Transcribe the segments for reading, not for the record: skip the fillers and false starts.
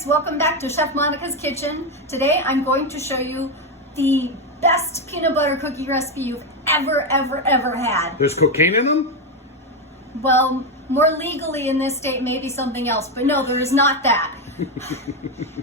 guys, welcome back to Chef Monica's Kitchen. Today I'm going to show you the best peanut butter cookie recipe you've ever had. There's cocaine in them? Well, more legally in this state, maybe something else, but no, there is not that.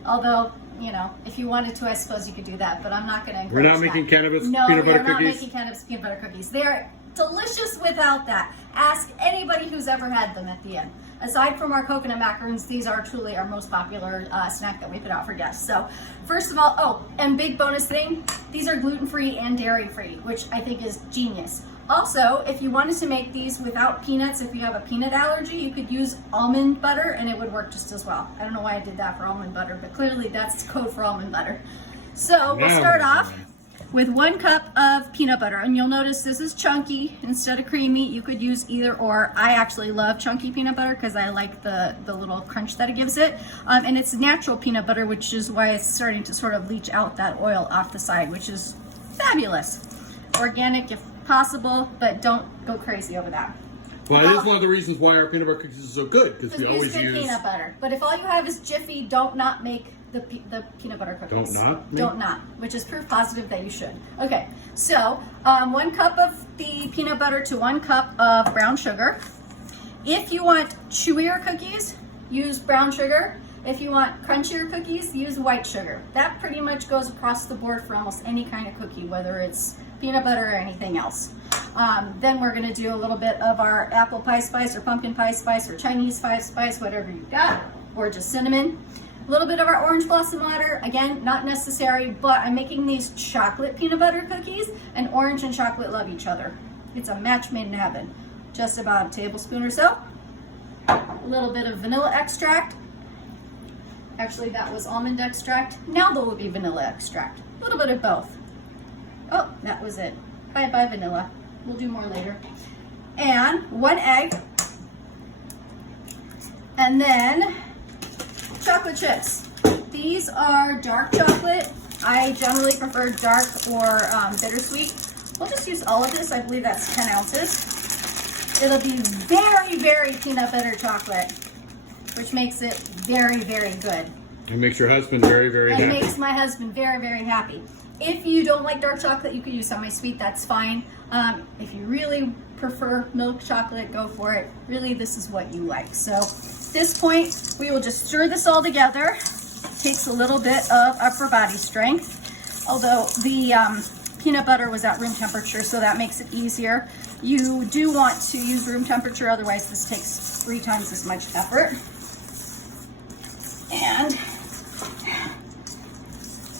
Although, you know, if you wanted to, I suppose you could do that, but I'm not going to encourage We're not making cannabis no, peanut butter we're not cookies? making cannabis peanut butter cookies. They're delicious without that. Ask anybody who's ever had them at the end. Aside from our coconut macaroons, these are truly our most popular snack that we put out for guests. So first of all, oh, and big bonus thing, these are gluten-free and dairy-free, which I think is genius. Also, if you wanted to make these without peanuts, if you have a peanut allergy, you could use almond butter and it would work just as well. I don't know why I did that for almond butter, but clearly that's code for almond butter. So we'll start off with 1 cup of peanut butter, and you'll notice this is chunky instead of creamy. You could use either or. I actually love chunky peanut butter because I like the little crunch that it gives it, and it's natural peanut butter, which is why it's starting to sort of leach out that oil off the side, which is fabulous. Organic if possible, but don't go crazy over that. Well, it is one of the reasons why our peanut butter cookies are so good, because we always use peanut butter. But if all you have is Jiffy, don't not make the peanut butter cookies. Don't not, which is proof positive that you should. Okay, so 1 cup of the peanut butter to 1 cup of brown sugar. If you want chewier cookies, use brown sugar. If you want crunchier cookies, use white sugar. That pretty much goes across the board for almost any kind of cookie, whether it's peanut butter or anything else. Then we're gonna do a little bit of our apple pie spice or pumpkin pie spice or Chinese pie spice, whatever you got, or just cinnamon. A little bit of our orange blossom water, again, not necessary, but I'm making these chocolate peanut butter cookies, and orange and chocolate love each other. It's a match made in heaven. Just about a tablespoon or so. A little bit of vanilla extract. Actually, that was almond extract. Now there will be vanilla extract. A little bit of both. Oh, that was it. Bye-bye vanilla. We'll do more later. And 1 egg. And then chocolate chips. These are dark chocolate. I generally prefer dark or bittersweet. We'll just use all of this. I believe that's 10 ounces. It'll be very peanut butter chocolate, which makes it very good. It makes your husband very happy. It makes my husband very happy. If you don't like dark chocolate, you could use semi-sweet, that's fine. If you really prefer milk chocolate, go for it. Really, this is what you like. So at this point, we will just stir this all together. Takes a little bit of upper body strength, although the peanut butter was at room temperature, so that makes it easier. You do want to use room temperature, otherwise this takes 3 times as much effort. And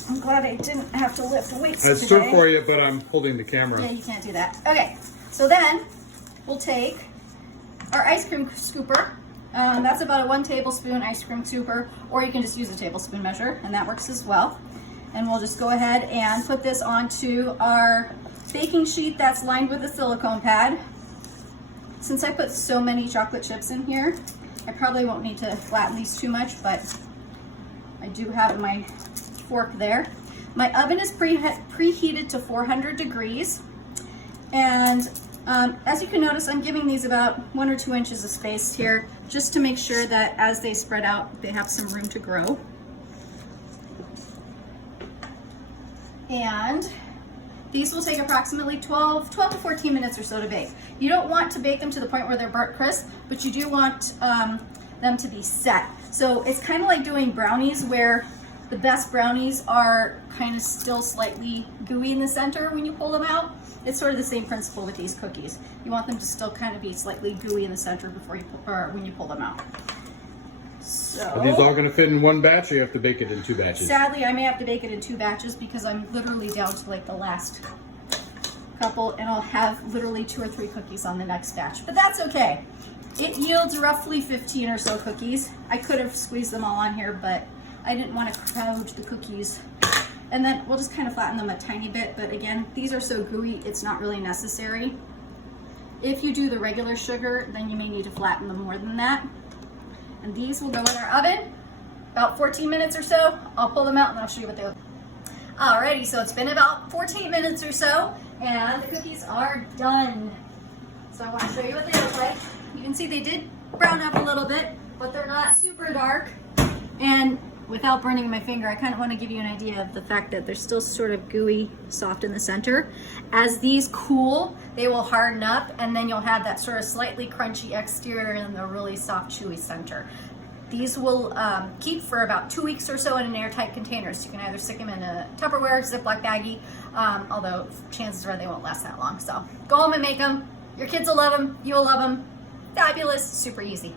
I'm glad I didn't have to lift weights today. I stir for you, but I'm holding the camera. Yeah, you can't do that. Okay, so then we'll take our ice cream scooper. That's about a 1 tablespoon ice cream scooper, or you can just use a tablespoon measure, and that works as well. And we'll just go ahead and put this onto our baking sheet that's lined with a silicone pad. Since I put so many chocolate chips in here, I probably won't need to flatten these too much, but I do have my fork there. My oven is preheated to 400 degrees, and as you can notice, I'm giving these about 1 or 2 inches of space here, just to make sure that as they spread out, they have some room to grow. And these will take approximately 12 to 14 minutes or so to bake. You don't want to bake them to the point where they're burnt crisp, but you do want them to be set. So it's kind of like doing brownies, where the best brownies are kind of still slightly gooey in the center when you pull them out. It's sort of the same principle with these cookies. You want them to still kind of be slightly gooey in the center before you when you pull them out. So Are these all going to fit in 1 batch, or you have to bake it in 2 batches? Sadly, I may have to bake it in 2 batches because I'm literally down to like the last couple, and I'll have literally 2 or 3 cookies on the next batch. But that's okay. It yields roughly 15 or so cookies. I could have squeezed them all on here, but I didn't want to crowd the cookies. And then we'll just kind of flatten them a tiny bit, but again, these are so gooey, it's not really necessary. If you do the regular sugar, then you may need to flatten them more than that. And these will go in our oven about 14 minutes or so. I'll pull them out and I'll show you what they look like. Alrighty, so it's been about 14 minutes or so, and the cookies are done. So I want to show you what they look like. You can see they did brown up a little bit, but they're not super dark. And without burning my finger, I kind of want to give you an idea of the fact that they're still sort of gooey, soft in the center. As these cool, they will harden up, and then you'll have that sort of slightly crunchy exterior and the really soft, chewy center. These will keep for about 2 weeks or so in an airtight container. So you can either stick them in a Tupperware, Ziploc baggie, although chances are they won't last that long. So go home and make them. Your kids will love them. You will love them. Fabulous, super easy.